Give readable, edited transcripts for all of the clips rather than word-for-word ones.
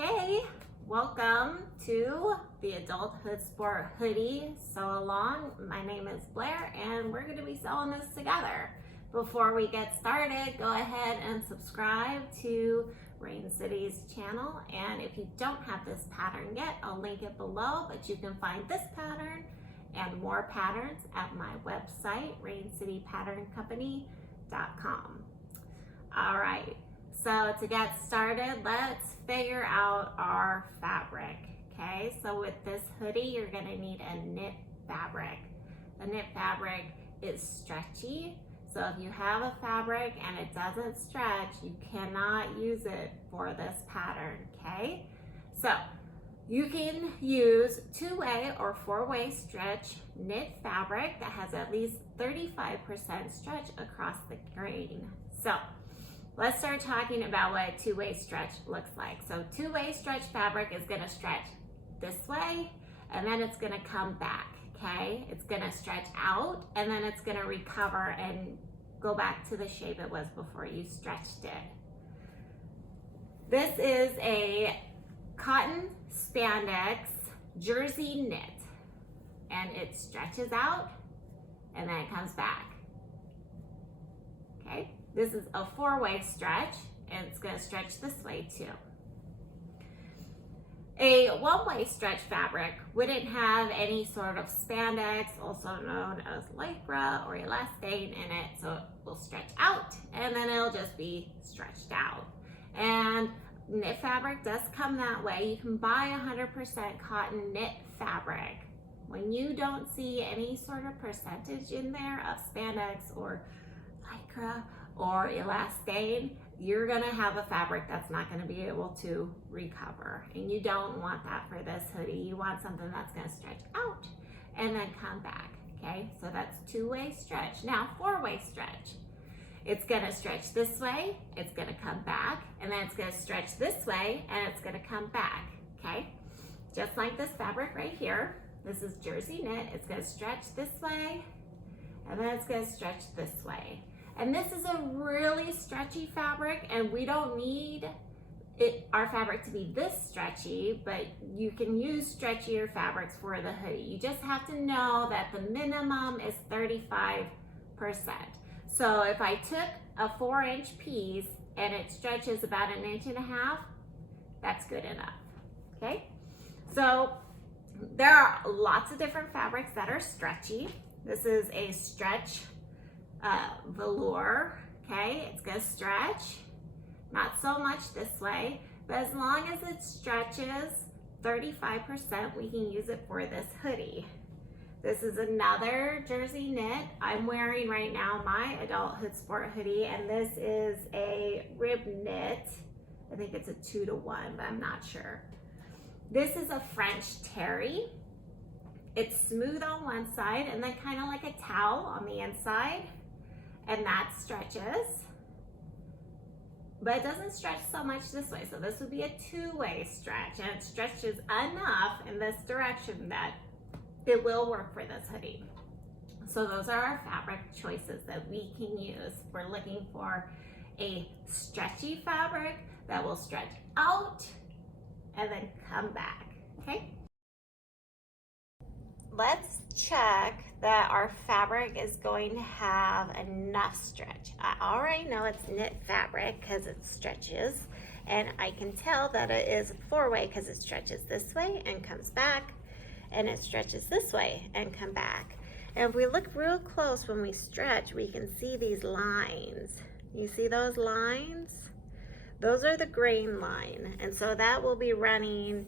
Hey, welcome to the Adult Hoodsport Hoodie Sew Along. My name is Blair and we're going to be sewing this together. Before we get started, go ahead and subscribe to Rain City's channel. And if you don't have this pattern yet, I'll link it below, but you can find this pattern and more patterns at my website, raincitypatterncompany.com. All right. So to get started, let's figure out our fabric, okay? So with this hoodie, you're gonna need a knit fabric. The knit fabric is stretchy, so if you have a fabric and it doesn't stretch, you cannot use it for this pattern, okay? So you can use 2-way or 4-way stretch knit fabric that has at least 35% stretch across the grain. So let's start talking about what a 2-way stretch looks like. So 2-way stretch fabric is gonna stretch this way, and then it's gonna come back, okay? It's gonna stretch out, and then it's gonna recover and go back to the shape it was before you stretched it. This is a cotton spandex jersey knit, and it stretches out, and then it comes back, okay? This is a 4-way stretch, and it's going to stretch this way too. A 1-way stretch fabric wouldn't have any sort of spandex, also known as lycra or elastane in it, so it will stretch out, and then it'll just be stretched out. And knit fabric does come that way. You can buy 100% cotton knit fabric. When you don't see any sort of percentage in there of spandex or lycra or elastane, you're gonna have a fabric that's not gonna be able to recover. And you don't want that for this hoodie. You want something that's gonna stretch out and then come back, okay? So that's 2-way stretch. Now 4-way stretch. It's gonna stretch this way, it's gonna come back, and then it's gonna stretch this way, and it's gonna come back, okay? Just like this fabric right here. This is jersey knit. It's gonna stretch this way, and then it's gonna stretch this way. And this is a really stretchy fabric, and we don't need our fabric to be this stretchy, but you can use stretchier fabrics for the hoodie. You just have to know that the minimum is 35%. So if I took a 4-inch piece and it stretches about 1.5 inches, that's good enough, okay? So there are lots of different fabrics that are stretchy. This is a stretch velour, okay? It's gonna stretch, not so much this way, but as long as it stretches 35%, we can use it for this hoodie. This is another jersey knit. I'm wearing right now my Adult Hoodsport hoodie, and this is a rib knit. I think it's a 2-to-1, but I'm not sure. This is a French terry. It's smooth on one side and then kind of like a towel on the inside, and that stretches, but it doesn't stretch so much this way. So this would be a 2-way stretch, and it stretches enough in this direction that it will work for this hoodie. So those are our fabric choices that we can use. We're looking for a stretchy fabric that will stretch out and then come back, okay? Let's check that our fabric is going to have enough stretch. I already know it's knit fabric because it stretches, and I can tell that it is 4-way because it stretches this way and comes back, and it stretches this way and come back. And if we look real close when we stretch, we can see these lines. You see those lines? Those are the grain line, and so that will be running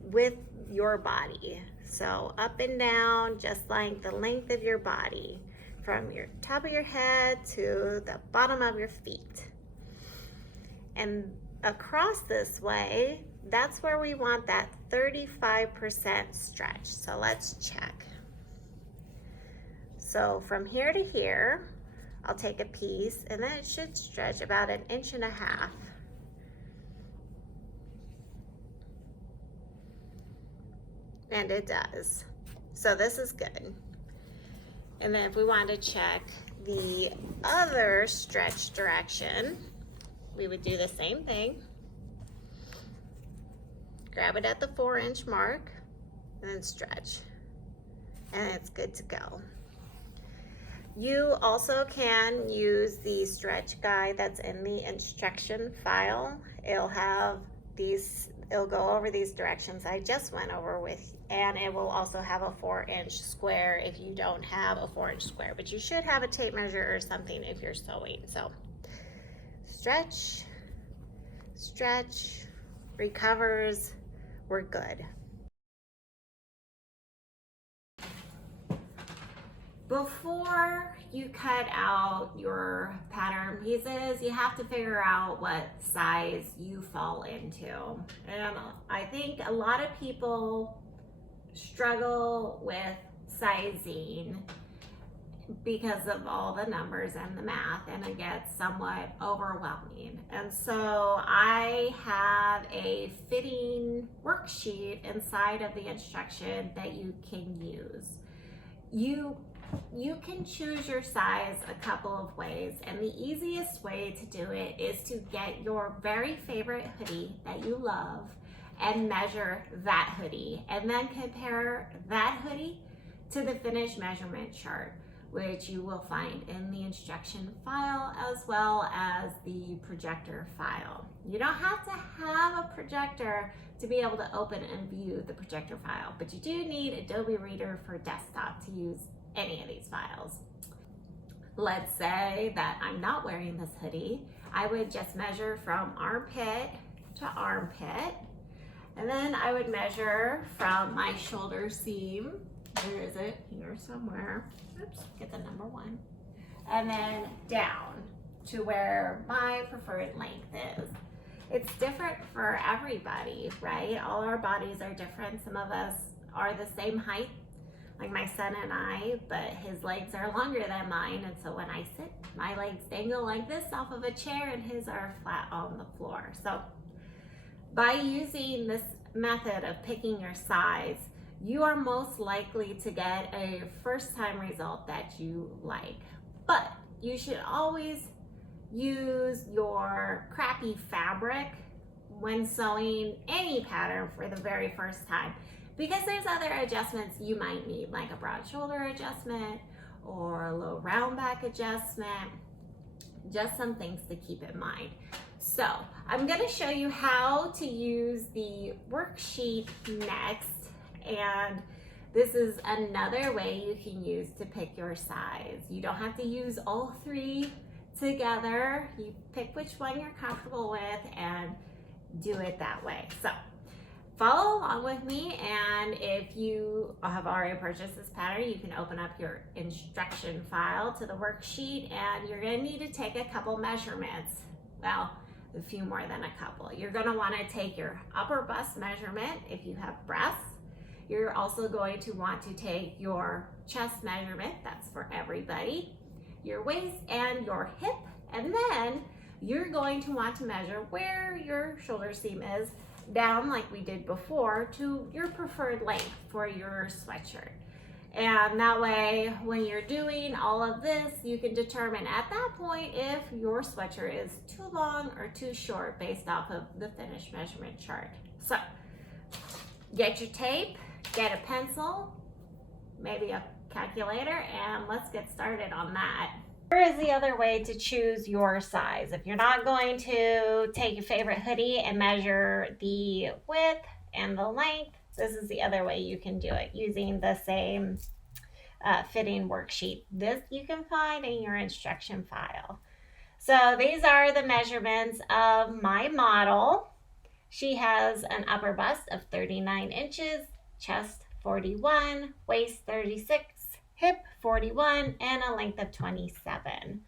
with your body. So up and down, just like the length of your body, from your top of your head to the bottom of your feet. And across this way, that's where we want that 35% stretch. So let's check. So from here to here, I'll take a piece, and then it should stretch about 1.5 inches. And it does. So this is good. And then if we want to check the other stretch direction, we would do the same thing. Grab it at the 4-inch mark and then stretch, and it's good to go. You also can use the stretch guide that's in the instruction file. It'll go over these directions I just went over with, and it will also have a 4-inch square if you don't have a 4-inch square, but you should have a tape measure or something if you're sewing. So stretch, stretch, recovers, we're good. Before you cut out your pattern pieces, you have to figure out what size you fall into. And I think a lot of people struggle with sizing because of all the numbers and the math, and it gets somewhat overwhelming. And so I have a fitting worksheet inside of the instruction that you can use. You can choose your size a couple of ways, and the easiest way to do it is to get your very favorite hoodie that you love and measure that hoodie, and then compare that hoodie to the finished measurement chart, which you will find in the instruction file as well as the projector file. You don't have to have a projector to be able to open and view the projector file, but you do need Adobe Reader for desktop to use any of these files. Let's say that I'm not wearing this hoodie. I would just measure from armpit to armpit, and then I would measure from my shoulder seam. Where is it? Here somewhere. Oops, get the number 1. And then down to where my preferred length is. It's different for everybody, right? All our bodies are different. Some of us are the same height, like my son and I, but his legs are longer than mine, and so when I sit, my legs dangle like this off of a chair and his are flat on the floor. So by using this method of picking your size, you are most likely to get a first-time result that you like. But you should always use your crappy fabric when sewing any pattern for the very first time, because there's other adjustments you might need, like a broad shoulder adjustment or a low round back adjustment, just some things to keep in mind. So I'm going to show you how to use the worksheet next, and this is another way you can use to pick your size. You don't have to use all 3 together. You pick which one you're comfortable with and do it that way. So follow along with me, and if you have already purchased this pattern, you can open up your instruction file to the worksheet, and you're going to need to take a couple measurements. Well, a few more than a couple. You're going to want to take your upper bust measurement if you have breasts. You're also going to want to take your chest measurement, that's for everybody, your waist and your hip, and then you're going to want to measure where your shoulder seam is down, like we did before, to your preferred length for your sweatshirt. And that way, when you're doing all of this, you can determine at that point if your sweatshirt is too long or too short based off of the finished measurement chart. So get your tape, get a pencil, maybe a calculator, and let's get started on that. Here is the other way to choose your size. If you're not going to take your favorite hoodie and measure the width and the length, this is the other way you can do it using the same fitting worksheet. This you can find in your instruction file. So these are the measurements of my model. She has an upper bust of 39 inches, chest 41, waist 36, hip 41, and a length of 27.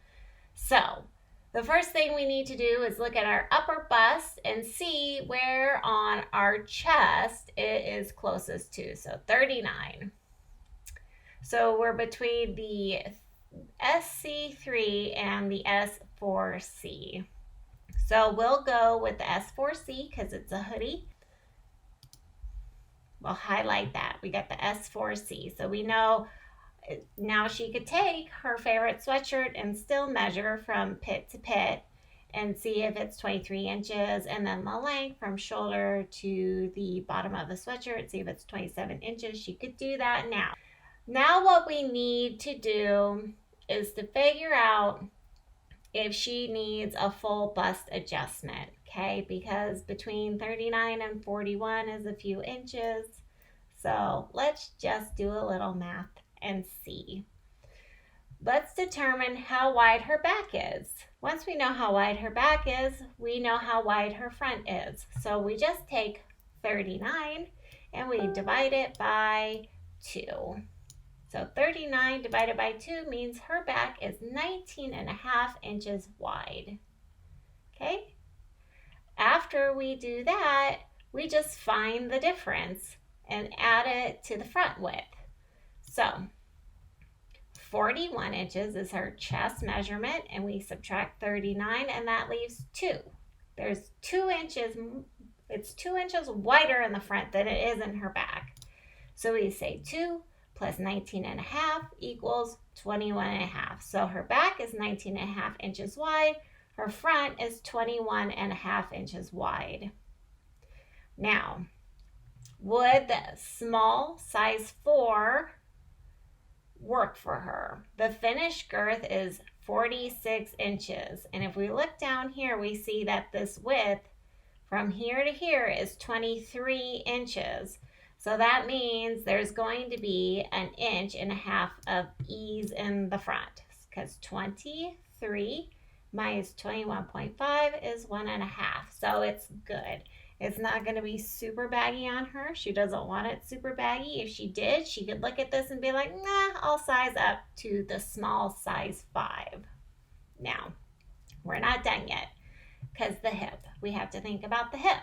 So the first thing we need to do is look at our upper bust and see where on our chest it is closest to. So 39. So we're between the SC3 and the S4C. So we'll go with the S4C because it's a hoodie. We'll highlight that. We got the S4C. So we know now she could take her favorite sweatshirt and still measure from pit to pit and see if it's 23 inches, and then the length from shoulder to the bottom of the sweatshirt, see if it's 27 inches. She could do that now. Now what we need to do is to figure out if she needs a full bust adjustment, okay? Because between 39 and 41 is a few inches. So let's just do a little math and see. Let's determine how wide her back is. Once we know how wide her back is, we know how wide her front is. So we just take 39 and we divide it by 2. So 39 divided by 2 means her back is 19.5 inches wide. Okay? After we do that, we just find the difference and add it to the front width. So 41 inches is her chest measurement, and we subtract 39, and that leaves 2. There's 2 inches, it's 2 inches wider in the front than it is in her back. So we say 2 plus 19.5 equals 21.5. So her back is 19.5 inches wide. Her front is 21.5 inches wide. Now, would the small size 4 work for her? The finished girth is 46 inches. And if we look down here, we see that this width from here to here is 23 inches. So that means there's going to be 1.5 inches of ease in the front, because 23 minus 21.5 is 1.5. So it's good. It's not going to be super baggy on her. She doesn't want it super baggy. If she did, she could look at this and be like, nah, I'll size up to the small size 5. Now, we're not done yet, because the hip. We have to think about the hip.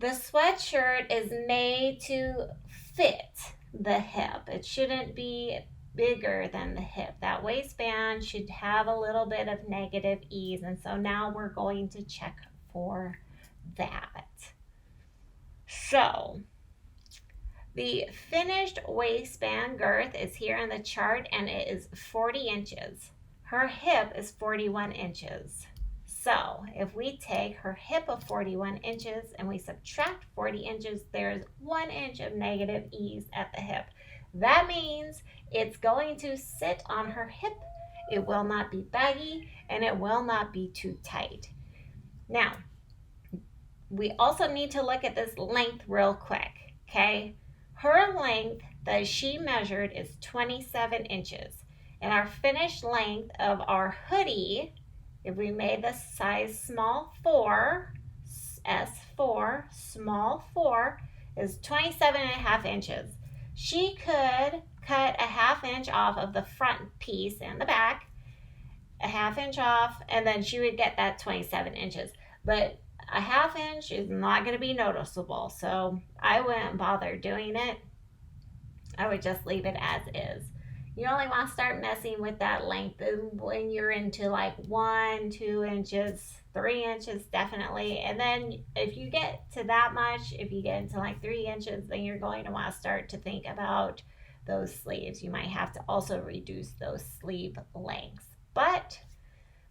The sweatshirt is made to fit the hip. It shouldn't be bigger than the hip. That waistband should have a little bit of negative ease. And so now we're going to check for that. So the finished waistband girth is here in the chart, and it is 40 inches. Her hip is 41 inches. So if we take her hip of 41 inches and we subtract 40 inches, there's 1 inch of negative ease at the hip. That means it's going to sit on her hip. It will not be baggy, and it will not be too tight. Now, we also need to look at this length real quick, okay? Her length that she measured is 27 inches. And our finished length of our hoodie, if we made the size small 4, S4, small 4, is 27.5 inches. She could cut a 1/2 inch off of the front piece and the back, a 1/2 inch off, and then she would get that 27 inches. But a 1/2 inch is not going to be noticeable, so I wouldn't bother doing it. I would just leave it as is. You only want to start messing with that length when you're into like 1, 2 inches, 3 inches definitely. And then if you get to that much, if you get into like 3 inches, then you're going to want to start to think about those sleeves. You might have to also reduce those sleeve lengths. But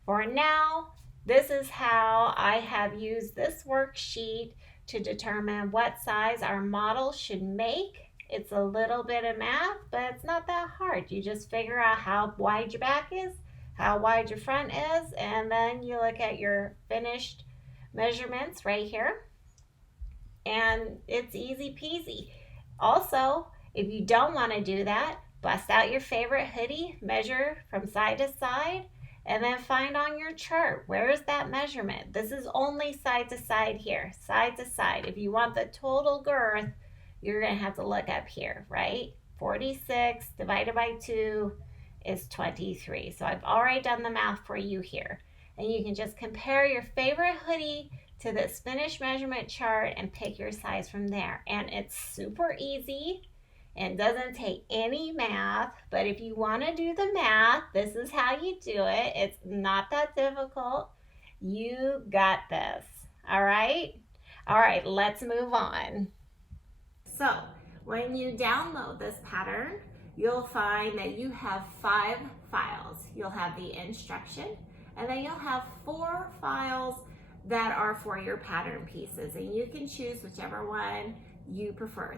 for now, this is how I have used this worksheet to determine what size our model should make. It's a little bit of math, but it's not that hard. You just figure out how wide your back is, how wide your front is, and then you look at your finished measurements right here, and it's easy peasy. Also, if you don't want to do that, bust out your favorite hoodie, measure from side to side, and then find on your chart, where is that measurement? This is only side to side here, side to side. If you want the total girth, you're going to have to look up here, right? 46 divided by 2 is 23. So I've already done the math for you here. And you can just compare your favorite hoodie to this finished measurement chart and pick your size from there. And it's super easy and doesn't take any math. But if you want to do the math, this is how you do it. It's not that difficult. You got this. All right? All right, let's move on. So when you download this pattern, you'll find that you have 5 files. You'll have the instruction, And then you'll have 4 files that are for your pattern pieces, and you can choose whichever one you prefer.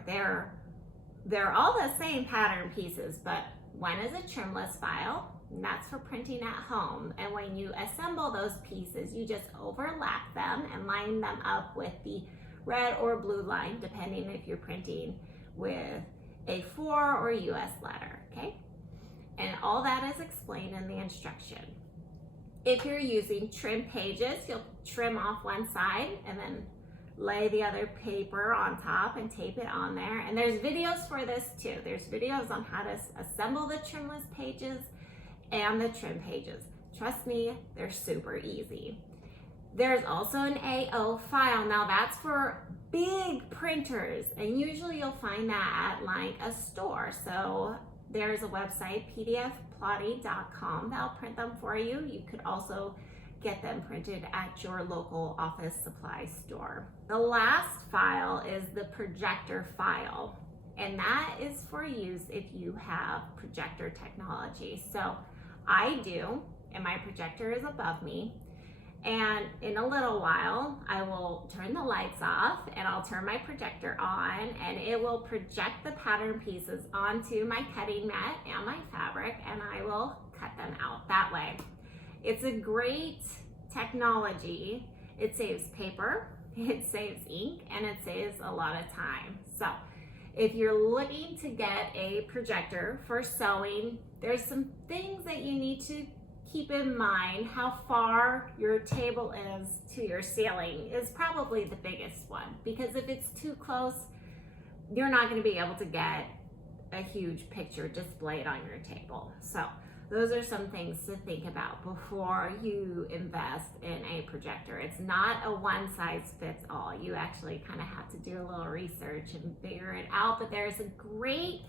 They're all the same pattern pieces, but one is a trimless file, and that's for printing at home. And when you assemble those pieces, you just overlap them and line them up with the red or blue line, depending if you're printing with A4 or US letter, okay? And all that is explained in the instruction. If you're using trim pages, you'll trim off one side and then lay the other paper on top and tape it on there. And there's videos for this too. There's videos on how to assemble the trimless pages and the trim pages. Trust me, they're super easy. There's also an AO file. Now that's for big printers, and usually you'll find that at like a store. So there's a website, pdfplotty.com, that'll print them for you. You could also get them printed at your local office supply store. The last file is the Projector File, and that is for use if you have projector technology. So I do, and my projector is above me. And in a little while, I will turn the lights off and I'll turn my projector on, and it will project the pattern pieces onto my cutting mat and my fabric, and I will cut them out that way. It's a great technology. It saves paper, it saves ink, and it saves a lot of time. So if you're looking to get a projector for sewing, there's some things that you need to keep in mind. How far your table is to your ceiling is probably the biggest one, because if it's too close, you're not going to be able to get a huge picture displayed on your table. So those are some things to think about before you invest in a projector. It's not a one size fits all. You actually kind of have to do a little research and figure it out. But there's a great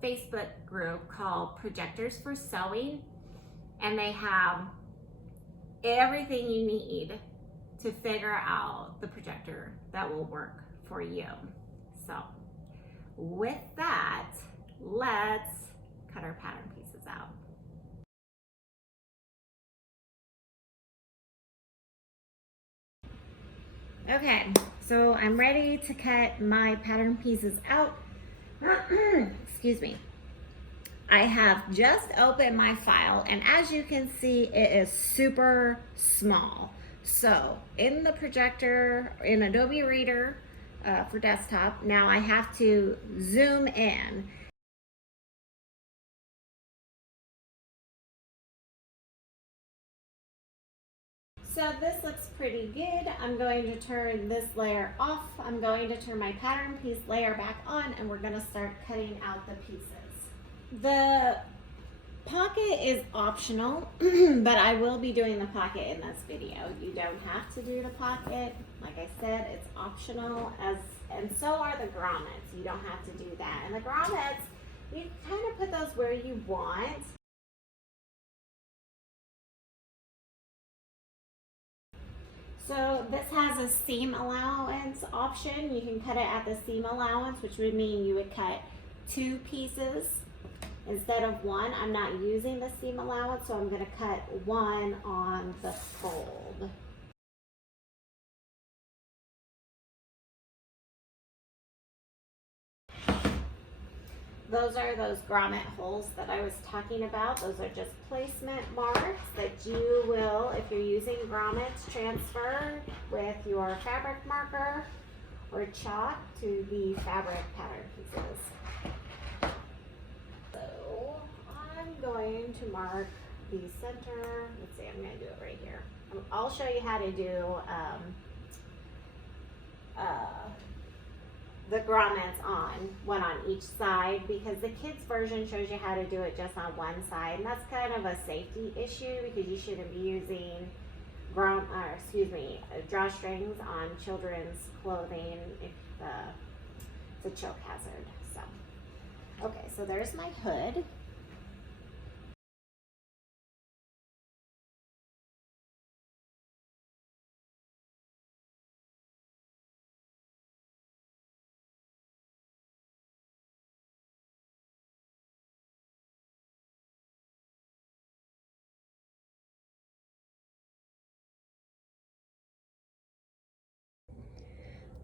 Facebook group called Projectors for Sewing, and they have everything you need to figure out the projector that will work for you. So with that, let's cut our pattern pieces out. Okay, so I'm ready to cut my pattern pieces out. Excuse me. I have just opened my file, and as you can see, it is super small. So in the projector, in Adobe Reader for desktop, now I have to zoom in. So this looks pretty good. I'm going to turn this layer off. I'm going to turn my pattern piece layer back on, and we're going to start cutting out the pieces. The pocket is optional, but I will be doing the pocket in this video. You don't have to do the pocket. Like I said, it's optional, and so are the grommets. You don't have to do that. And the grommets, you kind of put those where you want. So this has a seam allowance option. You can cut it at the seam allowance, which would mean you would cut 2 pieces instead of 1. I'm not using the seam allowance, so I'm going to cut 1 on the fold. Those are those grommet holes that I was talking about. Those are just placement marks that you will, if you're using grommets, transfer with your fabric marker or chalk to the fabric pattern pieces. So I'm going to mark the center. Let's see, I'm going to do it right here. I'll show you how to do the grommets on one on each side, because the kids version shows you how to do it just on one side, and that's kind of a safety issue because you shouldn't be using drawstrings on children's clothing if it's a choke hazard. So okay, so there's my hood.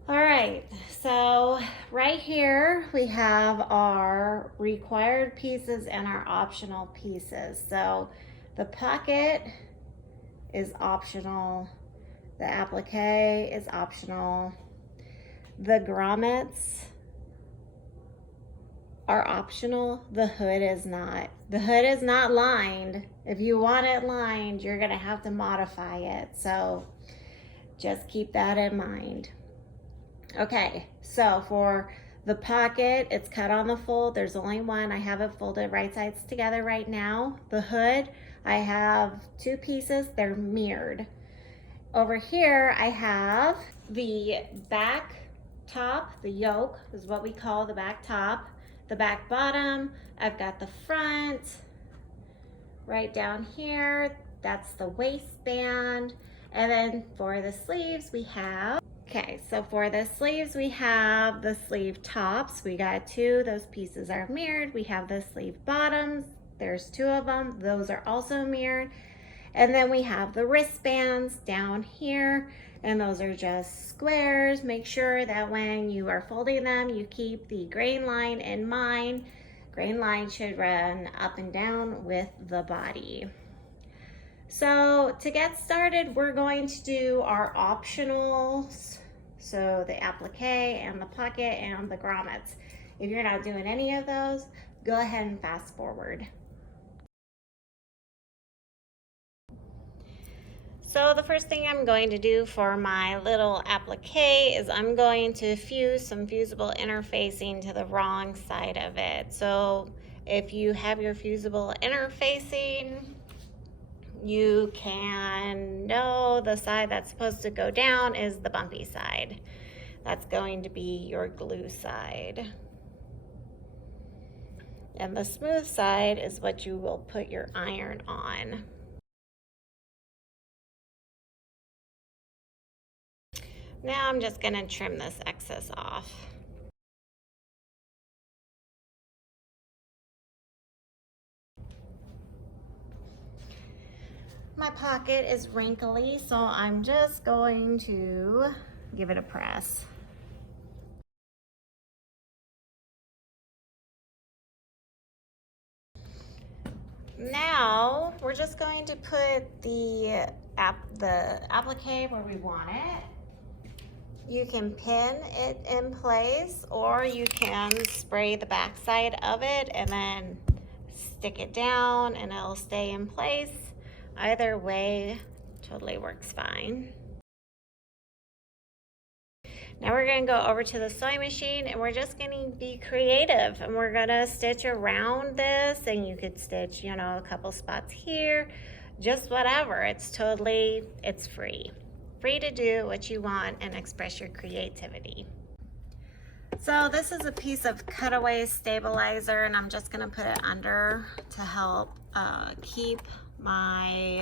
All right, so right here we have our required pieces and our optional pieces. So the pocket is optional, the applique is optional, the grommets are optional, the hood is not. The hood is not lined. If you want it lined, you're gonna have to modify it. So just keep that in mind. Okay, so for the pocket, it's cut on the fold. There's only one. I have it folded right sides together right now. The hood, I have two pieces. They're mirrored. Over here, I have the back top. The yoke is what we call the back top. The back bottom, I've got the front. Right down here, that's the waistband. And then for the sleeves, we have okay, so for the sleeves, we have the sleeve tops. We got two, those pieces are mirrored. We have the sleeve bottoms. There's two of them. Those are also mirrored. And then we have the wristbands down here, and those are just squares. Make sure that when you are folding them, you keep the grain line in mind. Grain line should run up and down with the body. So to get started, we're going to do our optionals. So the applique and the pocket and the grommets. If you're not doing any of those, go ahead and fast forward. So the first thing I'm going to do for my little applique is I'm going to fuse some fusible interfacing to the wrong side of it. So if you have your fusible interfacing, you can know the side that's supposed to go down is the bumpy side. That's going to be your glue side. And the smooth side is what you will put your iron on. Now I'm just going to trim this excess off. My pocket is wrinkly, so I'm just going to give it a press. Now we're just going to put the applique where we want it. You can pin it in place, or you can spray the back side of it and then stick it down and it'll stay in place. Either way totally works fine. Now we're going to go over to the sewing machine and we're just going to be creative, and we're going to stitch around this, and you could stitch, you know, a couple spots here, just whatever. It's free. Free to do what you want and express your creativity. So this is a piece of cutaway stabilizer, and I'm just going to put it under to help keep my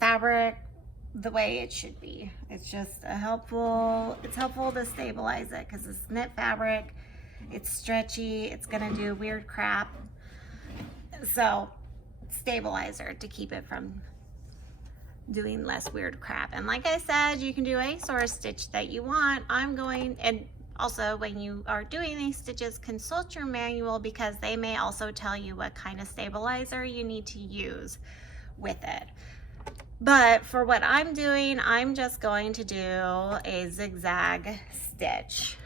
fabric the way it should be. It's just helpful to stabilize it because it's knit fabric, it's stretchy, it's gonna do weird crap. So stabilizer to keep it from doing less weird crap. And like I said, you can do any sort of stitch that you want. And also when you are doing these stitches, consult your manual because they may also tell you what kind of stabilizer you need to use with it. But for what I'm doing, I'm just going to do a zigzag stitch.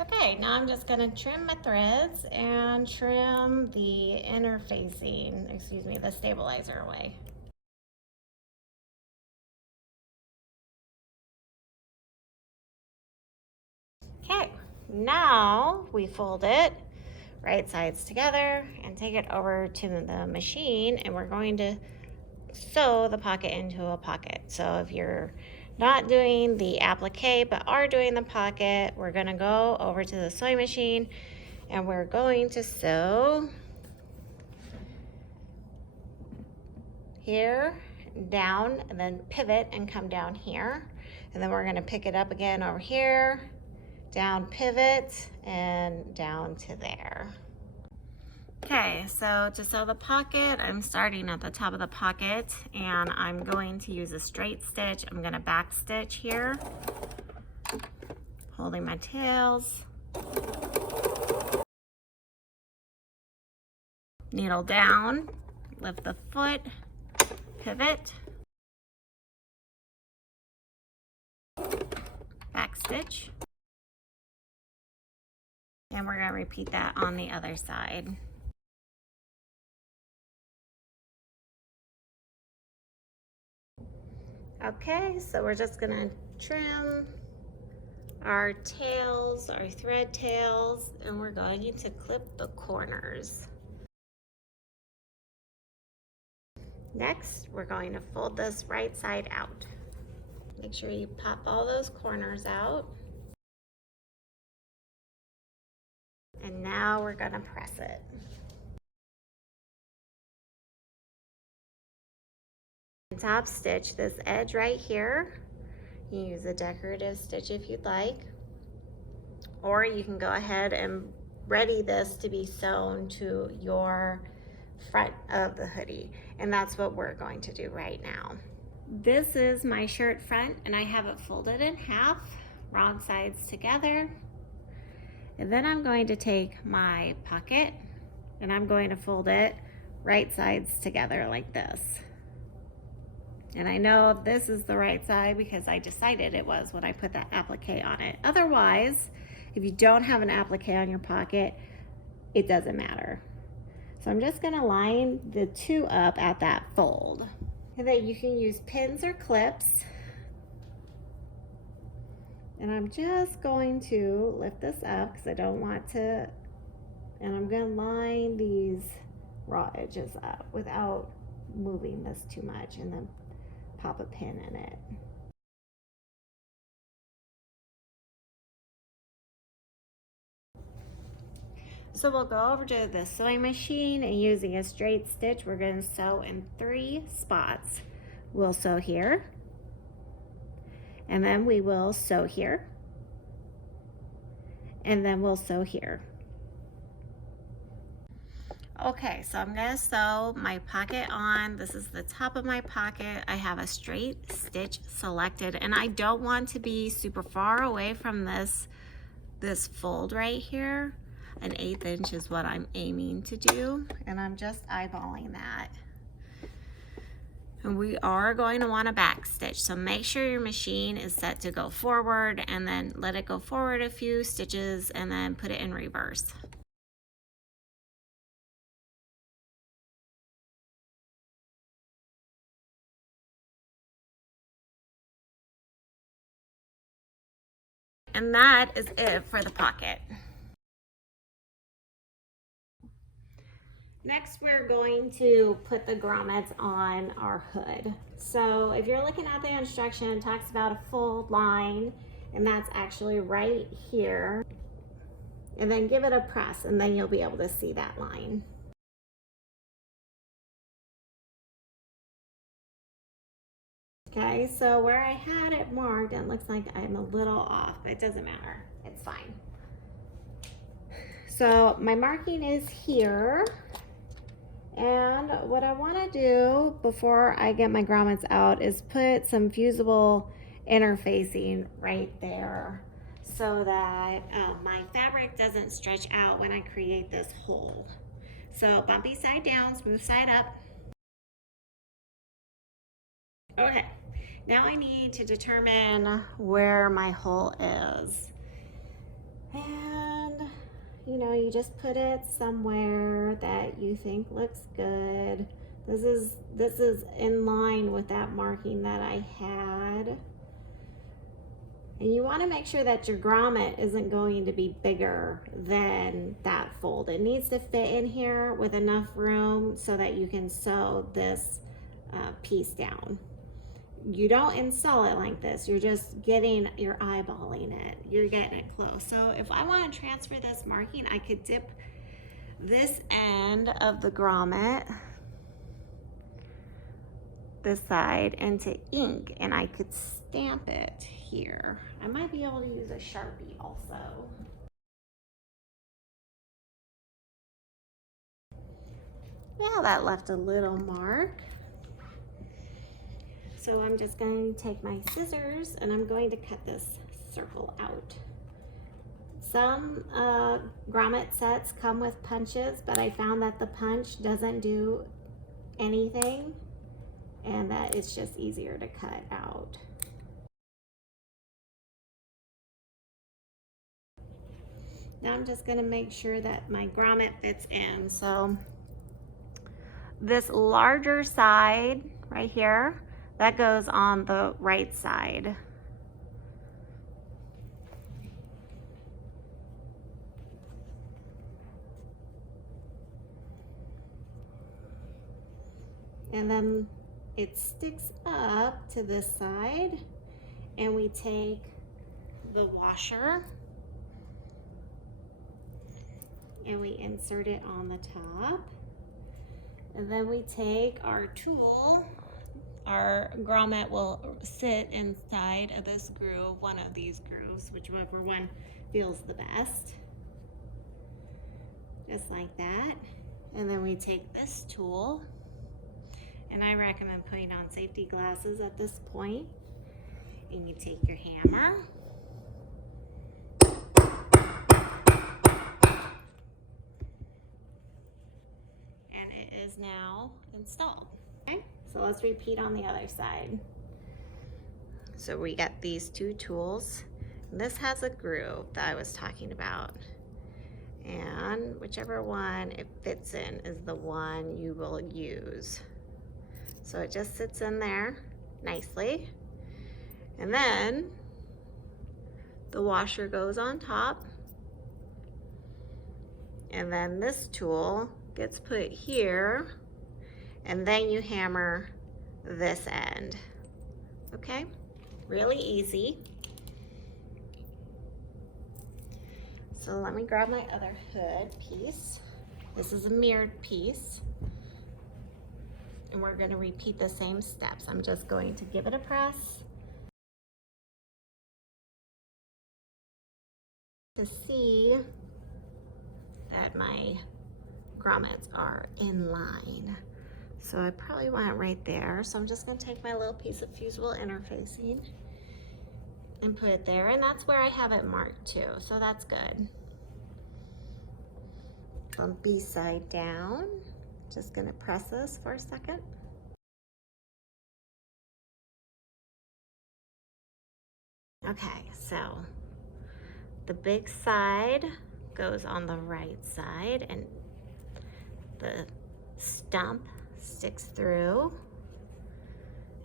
Okay, now I'm just going to trim my threads and trim the the stabilizer away. Okay, now we fold it right sides together and take it over to the machine, and we're going to sew the pocket into a pocket. So if you're not doing the applique but are doing the pocket, we're going to go over to the sewing machine and we're going to sew here down and then pivot and come down here, and then we're going to pick it up again over here, down pivot and down to there. Okay, so to sew the pocket, I'm starting at the top of the pocket and I'm going to use a straight stitch. I'm going to back stitch here, holding my tails, needle down, lift the foot, pivot, back stitch, and we're going to repeat that on the other side. Okay, so we're just gonna trim our tails, our thread tails, and we're going to clip the corners. Next, we're going to fold this right side out. Make sure you pop all those corners out. And now we're gonna press it. Top stitch this edge right here. You can use a decorative stitch if you'd like, or you can go ahead and ready this to be sewn to your front of the hoodie, and that's what we're going to do right now. This is my shirt front and I have it folded in half, wrong sides together, and then I'm going to take my pocket and I'm going to fold it right sides together like this. And I know this is the right side because I decided it was when I put that applique on it. Otherwise, if you don't have an applique on your pocket, it doesn't matter. So I'm just gonna line the two up at that fold. And then you can use pins or clips. And I'm just going to lift this up because I don't want to, and I'm gonna line these raw edges up without moving this too much, and then pop a pin in it. So we'll go over to the sewing machine and using a straight stitch, we're going to sew in 3 spots. We'll sew here, and then we will sew here, and then we'll sew here. Okay, so I'm gonna sew my pocket on. This is the top of my pocket. I have a straight stitch selected, and I don't want to be super far away from this fold right here. An 1/8 inch is what I'm aiming to do, and I'm just eyeballing that. And we are going to want to back stitch, so make sure your machine is set to go forward, and then let it go forward a few stitches and then put it in reverse. And that is it for the pocket. Next, we're going to put the grommets on our hood. So if you're looking at the instruction, it talks about a fold line, and that's actually right here. And then give it a press, and then you'll be able to see that line. Okay, so where I had it marked, it looks like I'm a little off, but it doesn't matter. It's fine. So my marking is here. And what I want to do before I get my grommets out is put some fusible interfacing right there so that my fabric doesn't stretch out when I create this hole. So bumpy side down, smooth side up. Okay, now I need to determine where my hole is. And you know, you just put it somewhere that you think looks good. This is in line with that marking that I had. And you want to make sure that your grommet isn't going to be bigger than that fold. It needs to fit in here with enough room so that you can sew this piece down. You don't install it like this. You're just you're eyeballing it. You're getting it close. So if I want to transfer this marking, I could dip this end of the grommet this side into ink and I could stamp it here. I might be able to use a Sharpie also. Yeah, that left a little mark. So I'm just going to take my scissors and I'm going to cut this circle out. Some grommet sets come with punches, but I found that the punch doesn't do anything and that it's just easier to cut out. Now I'm just gonna make sure that my grommet fits in. So this larger side right here, that goes on the right side. And then it sticks up to this side and we take the washer and we insert it on the top. And then we take our tool. Our grommet will sit inside of this groove, one of these grooves, whichever one feels the best. Just like that. And then we take this tool, and I recommend putting on safety glasses at this point. And you take your hammer. And it is now installed. Okay, so let's repeat on the other side. So we got these two tools. This has a groove that I was talking about. And whichever one it fits in is the one you will use. So it just sits in there nicely. And then the washer goes on top. And then this tool gets put here. And then you hammer this end. Okay? Really easy. So let me grab my other hood piece. This is a mirrored piece. And we're going to repeat the same steps. I'm just going to give it a press to see that my grommets are in line. So I probably want it right there. So I'm just going to take my little piece of fusible interfacing and put it there. And that's where I have it marked too. So that's good. Bumpy side down. Just going to press this for a second. Okay, so the big side goes on the right side and the stump sticks through,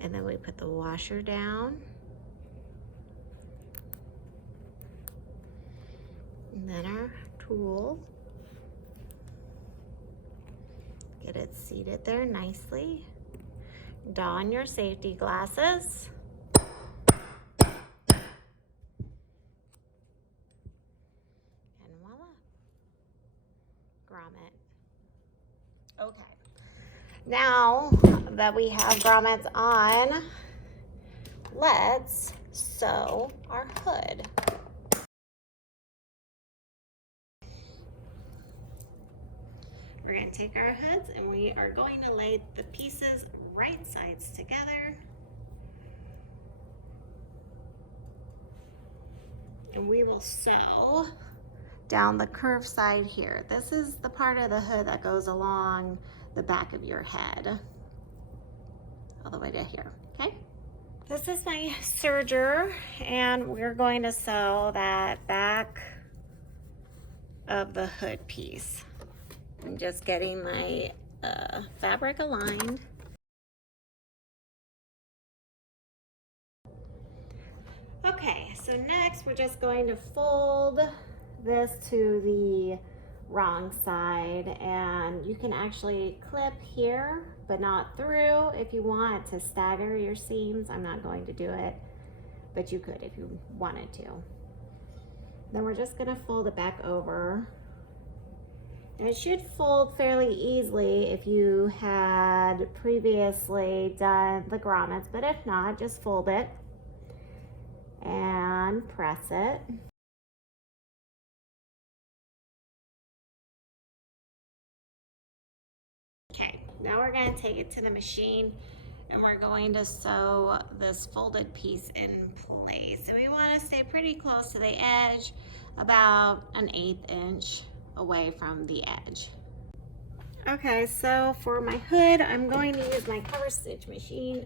and then we put the washer down, and then our tool, get it seated there nicely. Don your safety glasses. And voila, grommet. Okay. Now that we have grommets on, let's sew our hood. We're going to take our hoods and we are going to lay the pieces right sides together. And we will sew down the curved side here. This is the part of the hood that goes along the back of your head, all the way to here, okay? This is my serger, and we're going to sew that back of the hood piece. I'm just getting my fabric aligned. Okay, so next we're just going to fold this to the wrong side, and you can actually clip here but not through if you want to stagger your seams. I'm not going to do it, but you could if you wanted to. Then we're just going to fold it back over It should fold fairly easily if you had previously done the grommets, but if not, just fold it and press it. Okay, now we're going to take it to the machine and we're going to sew this folded piece in place. So we want to stay pretty close to the edge, about an 1/8 inch away from the edge. Okay, so for my hood, I'm going to use my cover stitch machine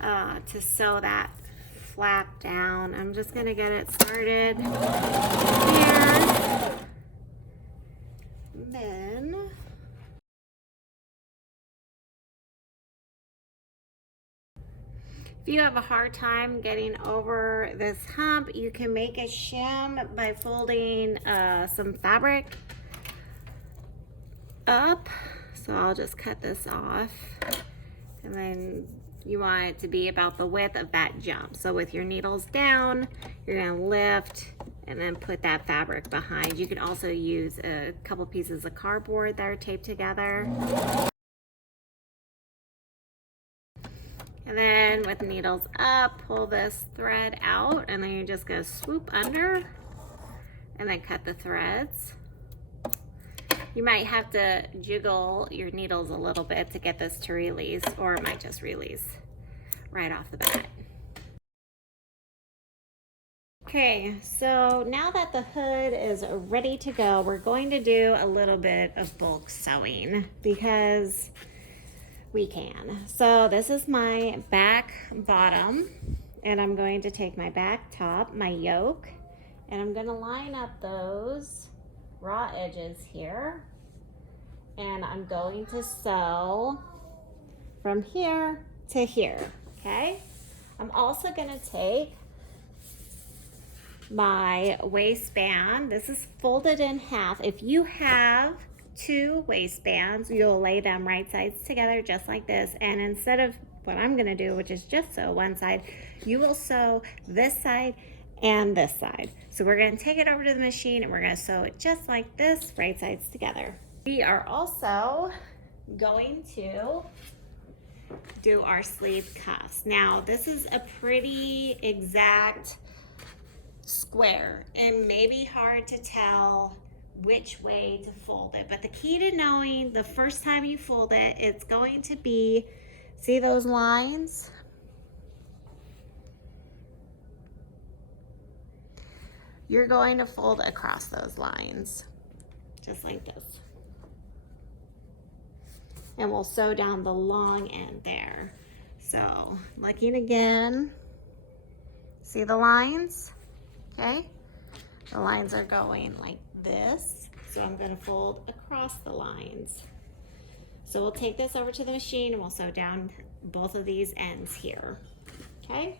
to sew that flap down. I'm just going to get it started here. Then if you have a hard time getting over this hump, you can make a shim by folding some fabric up. So I'll just cut this off, and then you want it to be about the width of that jump. So with your needles down, you're gonna lift and then put that fabric behind. You can also use a couple pieces of cardboard that are taped together. And then with needles up, pull this thread out, and then you're just gonna swoop under and then cut the threads. You might have to jiggle your needles a little bit to get this to release, or it might just release right off the bat. Okay, so now that the hood is ready to go, we're going to do a little bit of bulk sewing because we can. So this is my back bottom, and I'm going to take my back top, my yoke, and I'm going to line up those raw edges here, and I'm going to sew from here to here. Okay, I'm also going to take my waistband. This is folded in half. If you have 2 waistbands, you'll lay them right sides together just like this, and instead of what I'm going to do, which is just sew one side, you will sew this side and this side. So we're going to take it over to the machine and we're going to sew it just like this, right sides together. We are also going to do our sleeve cuffs. Now this is a pretty exact square. It may be hard to tell which way to fold it, but the key to knowing the first time you fold it, it's going to be, see those lines? You're going to fold across those lines, just like this. And we'll sew down the long end there. So, looking again, see the lines? Okay, the lines are going like this. So I'm going to fold across the lines. So we'll take this over to the machine and we'll sew down both of these ends here. Okay,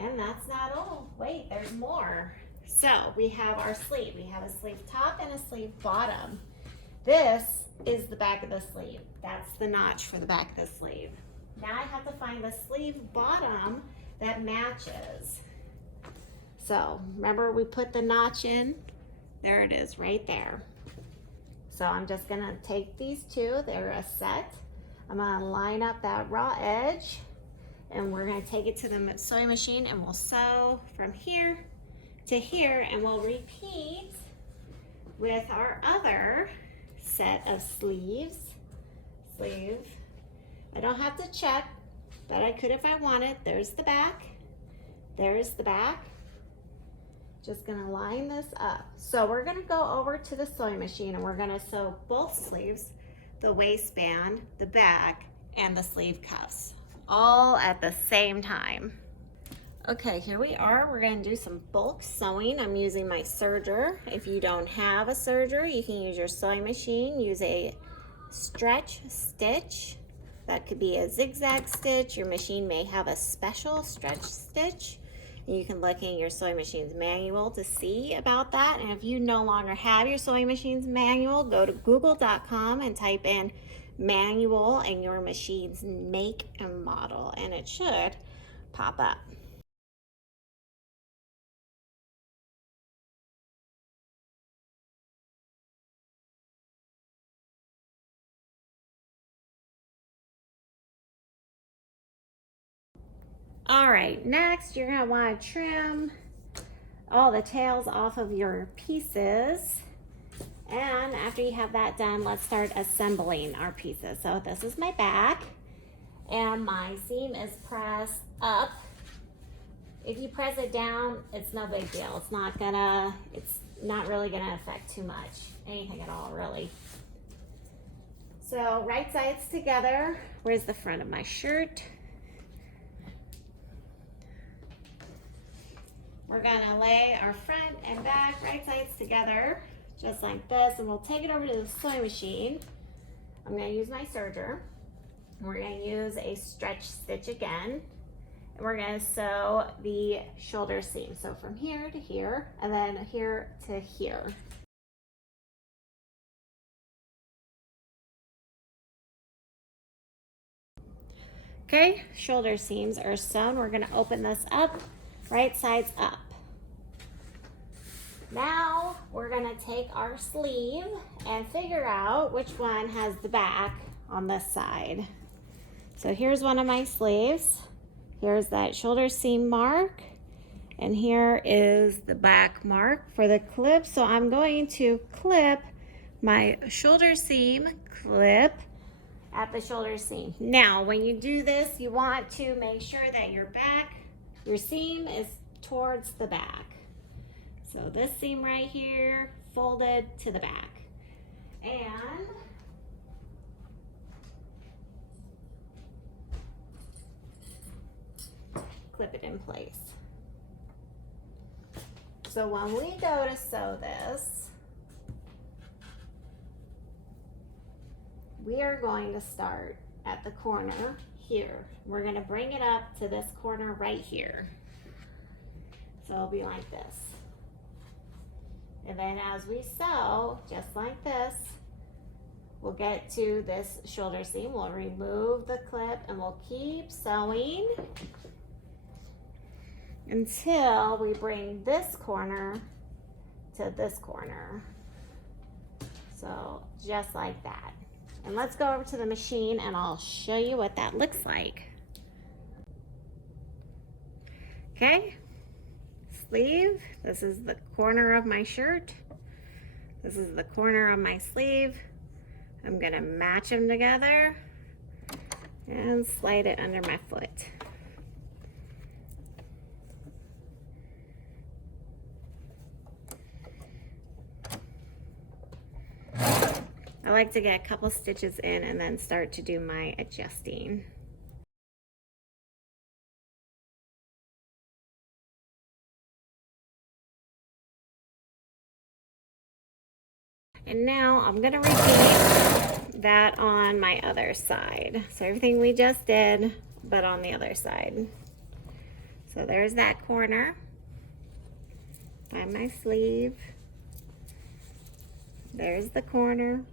and that's not all. Wait, there's more. So we have our sleeve. We have a sleeve top and a sleeve bottom. This is the back of the sleeve. That's the notch for the back of the sleeve. Now I have to find the sleeve bottom that matches. So remember we put the notch in? There it is right there. So I'm just gonna take these two, they're a set. I'm gonna line up that raw edge and we're gonna take it to the sewing machine and we'll sew from here to here, and we'll repeat with our other set of sleeves. I don't have to check, but I could if I wanted. There's the back, there's the back. Just gonna line this up. So we're gonna go over to the sewing machine and we're gonna sew both sleeves, the waistband, the back, and the sleeve cuffs, all at the same time. Okay, here we are. We're gonna do some bulk sewing. I'm using my serger. If you don't have a serger, you can use your sewing machine. Use a stretch stitch. That could be a zigzag stitch. Your machine may have a special stretch stitch. You can look in your sewing machine's manual to see about that. And if you no longer have your sewing machine's manual, go to google.com and type in manual and your machine's make and model, and it should pop up. All right, next you're gonna want to trim all the tails off of your pieces. And after you have that done, let's start assembling our pieces. So this is my back, and my seam is pressed up. If you press it down, it's no big deal. It's not really gonna affect too much, anything at all, really. So right sides together. Where's the front of my shirt? We're gonna lay our front and back right sides together, just like this, and we'll take it over to the sewing machine. I'm gonna use my serger. We're gonna use a stretch stitch again, and we're gonna sew the shoulder seam. So from here to here, and then here to here. Okay, shoulder seams are sewn. We're gonna open this up, right sides up. Now we're gonna take our sleeve and figure out which one has the back on this side. So here's one of my sleeves. Here's that shoulder seam mark, and here is the back mark for the clip. So I'm going to clip my shoulder seam clip at the shoulder seam. Now, when you do this, you want to make sure that your seam is towards the back. So this seam right here, folded to the back. And clip it in place. So when we go to sew this, we are going to start at the corner here. We're going to bring it up to this corner right here. So it'll be like this. And then as we sew, just like this, we'll get to this shoulder seam. We'll remove the clip and we'll keep sewing until we bring this corner to this corner. So just like that. And let's go over to the machine and I'll show you what that looks like. Okay, sleeve. This is the corner of my shirt. This is the corner of my sleeve. I'm gonna match them together and slide it under my foot. I like to get a couple stitches in and then start to do my adjusting. And now I'm gonna repeat that on my other side. So everything we just did, but on the other side. So there's that corner by my sleeve. There's the corner.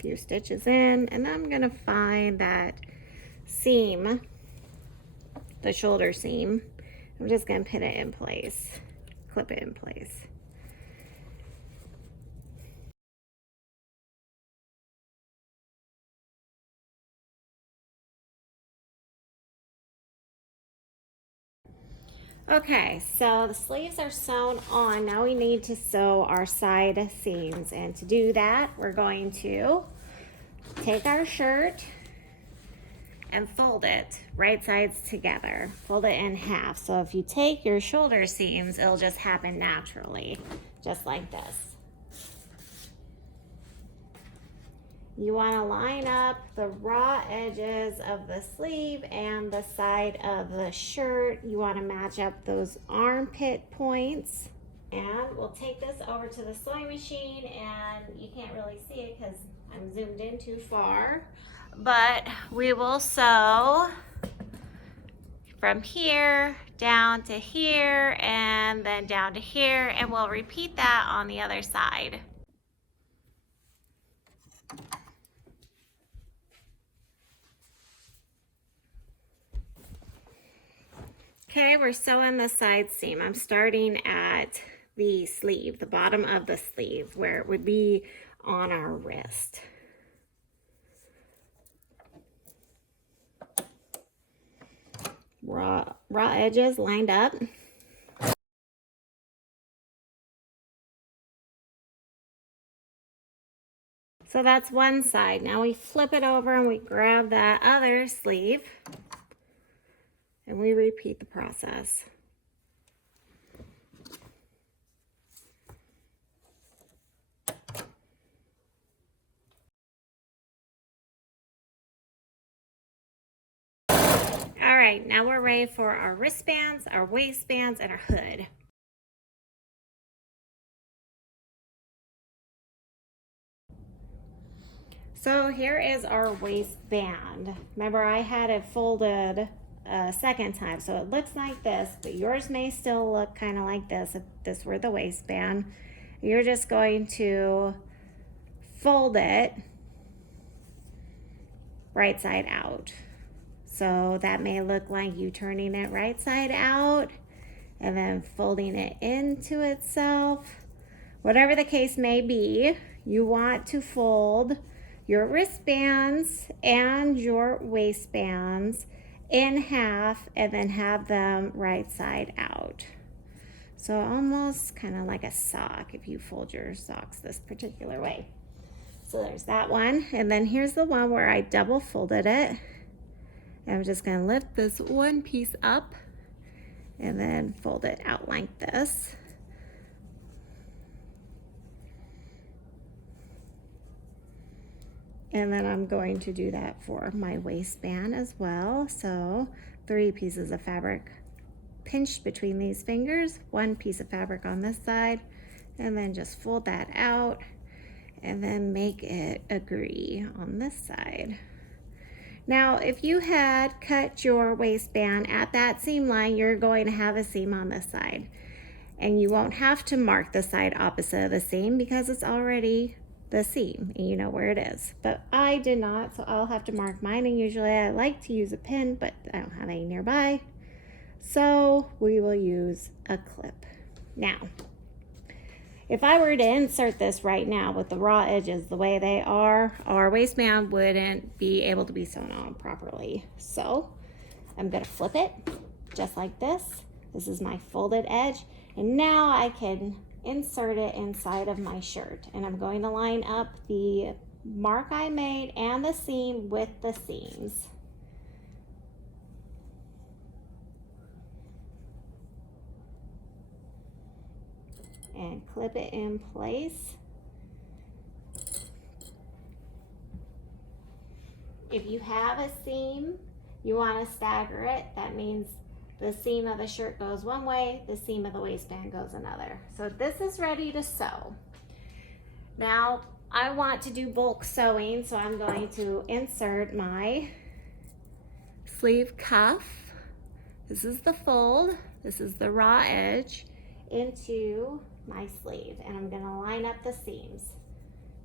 Few stitches in, and I'm gonna find that seam, the shoulder seam. I'm just gonna pin it in place, clip it in place. Okay, so the sleeves are sewn on. Now we need to sew our side seams, and to do that, we're going to take our shirt and fold it right sides together. Fold it in half. So if you take your shoulder seams, it'll just happen naturally, just like this. You want to line up the raw edges of the sleeve and the side of the shirt. You want to match up those armpit points. And we'll take this over to the sewing machine, and you can't really see it because I'm zoomed in too far. But we will sew from here down to here and then down to here, and we'll repeat that on the other side. Okay, we're sewing the side seam. I'm starting at the sleeve, the bottom of the sleeve, where it would be on our wrist. Raw edges lined up. So that's one side. Now we flip it over and we grab that other sleeve and we repeat the process. All right, now we're ready for our wristbands, our waistbands, and our hood. So here is our waistband. Remember, I had it folded a second time, so it looks like this, but yours may still look kind of like this if this were the waistband. You're just going to fold it right side out. So that may look like you turning it right side out and then folding it into itself. Whatever the case may be, you want to fold your wristbands and your waistbands in half and then have them right side out. So almost kind of like a sock if you fold your socks this particular way. So there's that one. And then here's the one where I double folded it. And I'm just going to lift this one piece up and then fold it out like this. And then I'm going to do that for my waistband as well. So 3 pieces of fabric pinched between these fingers, 1 piece of fabric on this side, and then just fold that out and then make it agree on this side. Now, if you had cut your waistband at that seam line, you're going to have a seam on this side. And you won't have to mark the side opposite of the seam because it's already the seam and you know where it is. But I did not, so I'll have to mark mine, and usually I like to use a pin, but I don't have any nearby. So we will use a clip. Now, if I were to insert this right now with the raw edges the way they are, our waistband wouldn't be able to be sewn on properly. So I'm gonna flip it just like this. This is my folded edge. And now I can insert it inside of my shirt. And I'm going to line up the mark I made and the seam with the seams. And clip it in place. If you have a seam, you want to stagger it. That means the seam of the shirt goes one way, the seam of the waistband goes another. So this is ready to sew. Now I want to do bulk sewing, so I'm going to insert my sleeve cuff. This is the fold, this is the raw edge, into my sleeve, and I'm going to line up the seams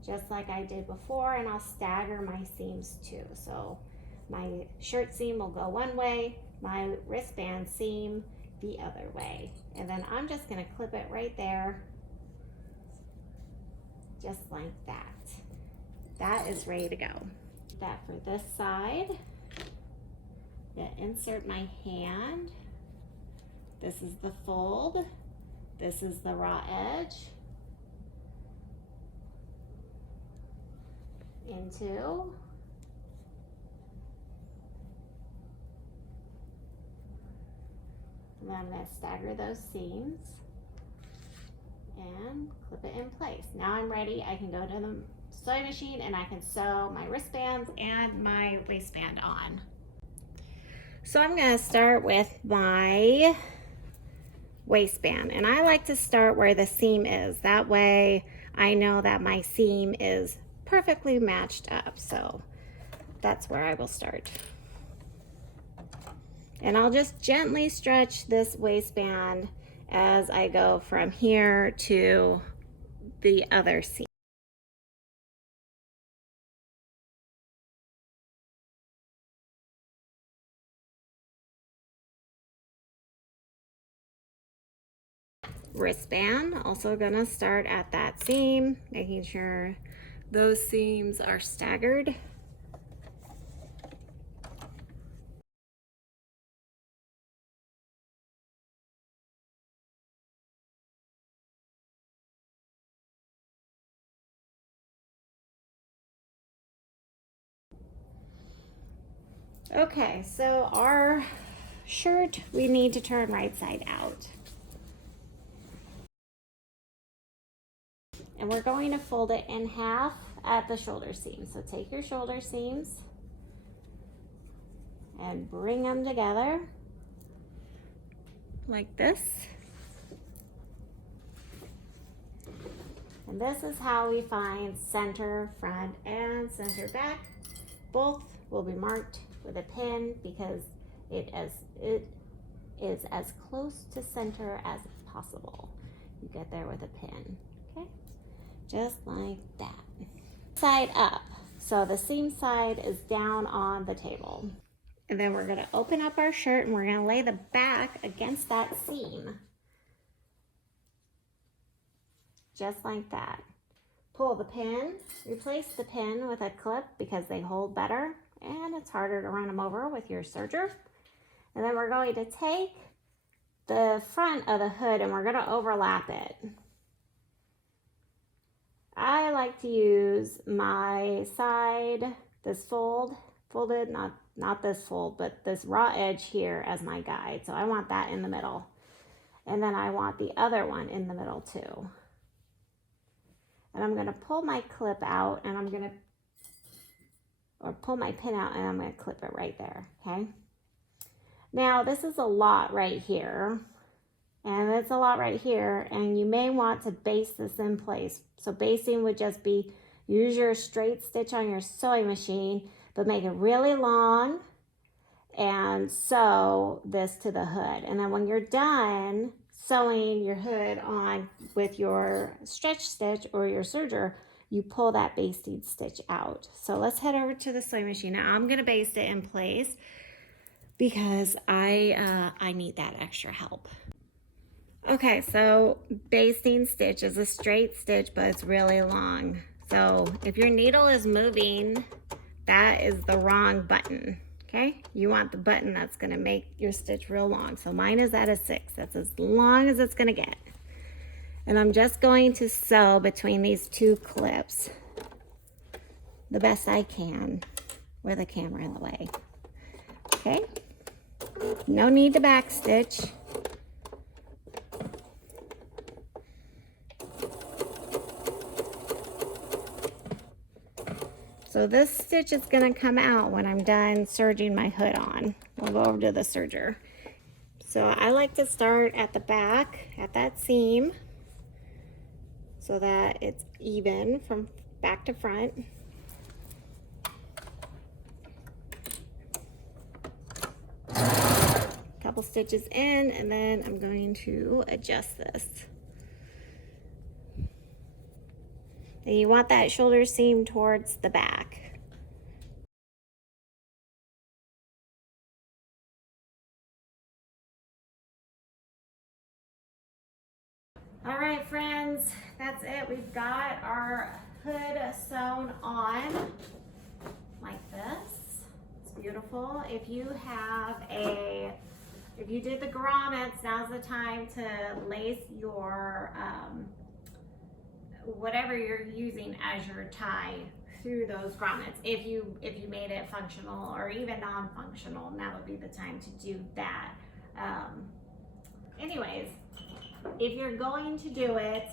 just like I did before, and I'll stagger my seams too. So my shirt seam will go one way, my wristband seam the other way, and then I'm just going to clip it right there just like that. That is ready to go. That for this side. Then insert my hand. This is the fold. This is the raw edge. Into. And then I'm going to stagger those seams and clip it in place. Now I'm ready. I can go to the sewing machine and I can sew my wristbands and my waistband on. So I'm going to start with my waistband, and I like to start where the seam is. That way I know that my seam is perfectly matched up. So that's where I will start. And I'll just gently stretch this waistband as I go from here to the other seam. wristband. Also gonna start at that seam, making sure those seams are staggered. Okay, so our shirt, we need to turn right side out. And we're going to fold it in half at the shoulder seam. So take your shoulder seams and bring them together like this. And this is how we find center front and center back. Both will be marked with a pin because it is as close to center as possible. You get there with a pin, okay? Just like that. Side up. So the seam side is down on the table. And then we're gonna open up our shirt and we're gonna lay the back against that seam. Just like that. Pull the pin, replace the pin with a clip because they hold better and it's harder to run them over with your serger. And then we're going to take the front of the hood and we're going to overlap it. I like to use my side, this folded, not this fold, but this raw edge here as my guide. So I want that in the middle. And then I want the other one in the middle too. And I'm going to pull my clip out and I'm going to, or pull my pin out and I'm going to clip it right there, okay? Now this is a lot right here and it's a lot right here and you may want to base this in place. So basing would just be use your straight stitch on your sewing machine but make it really long and sew this to the hood. And then when you're done sewing your hood on with your stretch stitch or your serger, you pull that basting stitch out. So let's head over to the sewing machine. Now I'm gonna baste it in place because I need that extra help. Okay, so basting stitch is a straight stitch, but it's really long. So if your needle is moving, that is the wrong button, okay? You want the button that's gonna make your stitch real long. So mine is at a 6, that's as long as it's gonna get. And I'm just going to sew between these two clips the best I can with a camera in the way. Okay, no need to back stitch. So this stitch is gonna come out when I'm done serging my hood on. We'll go over to the serger. So I like to start at the back, at that seam, so that it's even from back to front. Couple stitches in, and then I'm going to adjust this. And you want that shoulder seam towards the back. All right, friends, that's it. We've got our hood sewn on like this. It's beautiful. If you did the grommets, now's the time to lace your whatever you're using as your tie through those grommets. If you made it functional or even non-functional, now would be the time to do that. Anyways, if you're going to do it,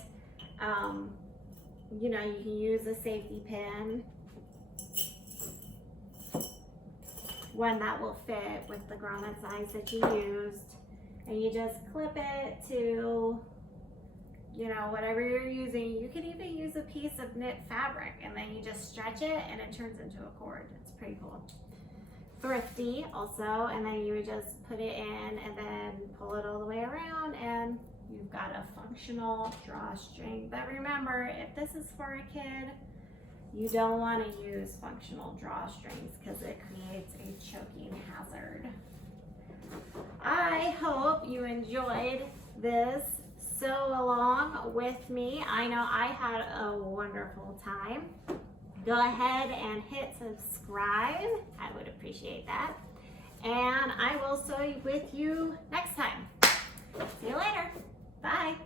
you know, you can use a safety pin, one that will fit with the grommet size that you used, and you just clip it to, you know, whatever you're using. You could even use a piece of knit fabric and then you just stretch it and it turns into a cord. It's pretty cool. Thrifty also, and then you would just put it in and then pull it all the way around and you've got a functional drawstring. But remember, if this is for a kid, you don't want to use functional drawstrings because it creates a choking hazard. I hope you enjoyed this sew along with me. I know I had a wonderful time. Go ahead and hit subscribe. I would appreciate that. And I will sew with you next time. See you later. Bye.